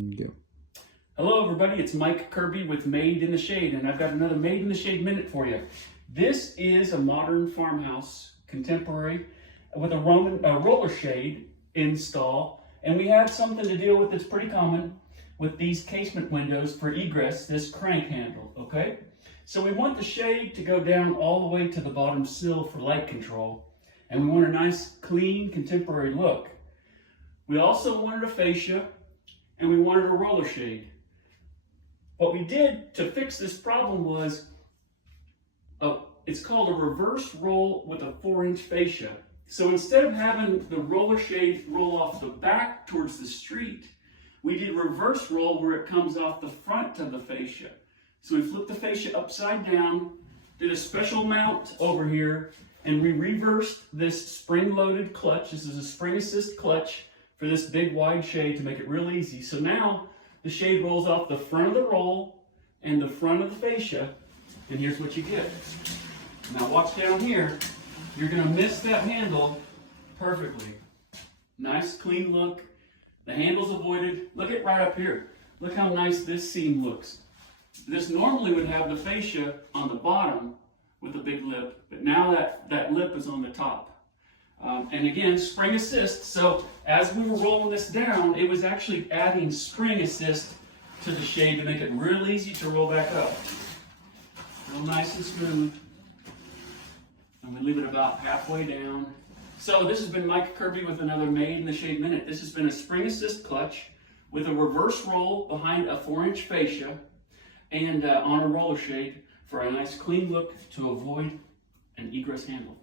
Go. Hello everybody, it's Mike Kirby with Made in the Shade, and I've got another Made in the Shade minute for you. This is a modern farmhouse, contemporary, with a roller shade install, and we have something to deal with that's pretty common with these casement windows for egress, this crank handle, okay? So we want the shade to go down all the way to the bottom sill for light control, and we want a nice, clean, contemporary look. We also wanted a fascia, and we wanted a roller shade. What we did to fix this problem was, it's called a reverse roll with a 4-inch fascia. So instead of having the roller shade roll off the back towards the street, we did reverse roll where it comes off the front of the fascia. So we flipped the fascia upside down, did a special mount over here, and we reversed this spring-loaded clutch. This is a spring assist clutch for this big wide shade to make it real easy. So now the shade rolls off the front of the roll and the front of the fascia, and here's what you get. Now watch down here. You're going to miss that handle perfectly. Nice clean look. The handle's avoided. Look at right up here. Look how nice this seam looks. This normally would have the fascia on the bottom with a big lip, but now that lip is on the top. And again, spring assist. So as we were rolling this down, it was actually adding spring assist to the shade to make it real easy to roll back up. Real nice and smooth. And we leave it about halfway down. So this has been Mike Kirby with another Made in the Shade Minute. This has been a spring assist clutch with a reverse roll behind a 4-inch fascia and on a roller shade for a nice clean look to avoid an egress handle.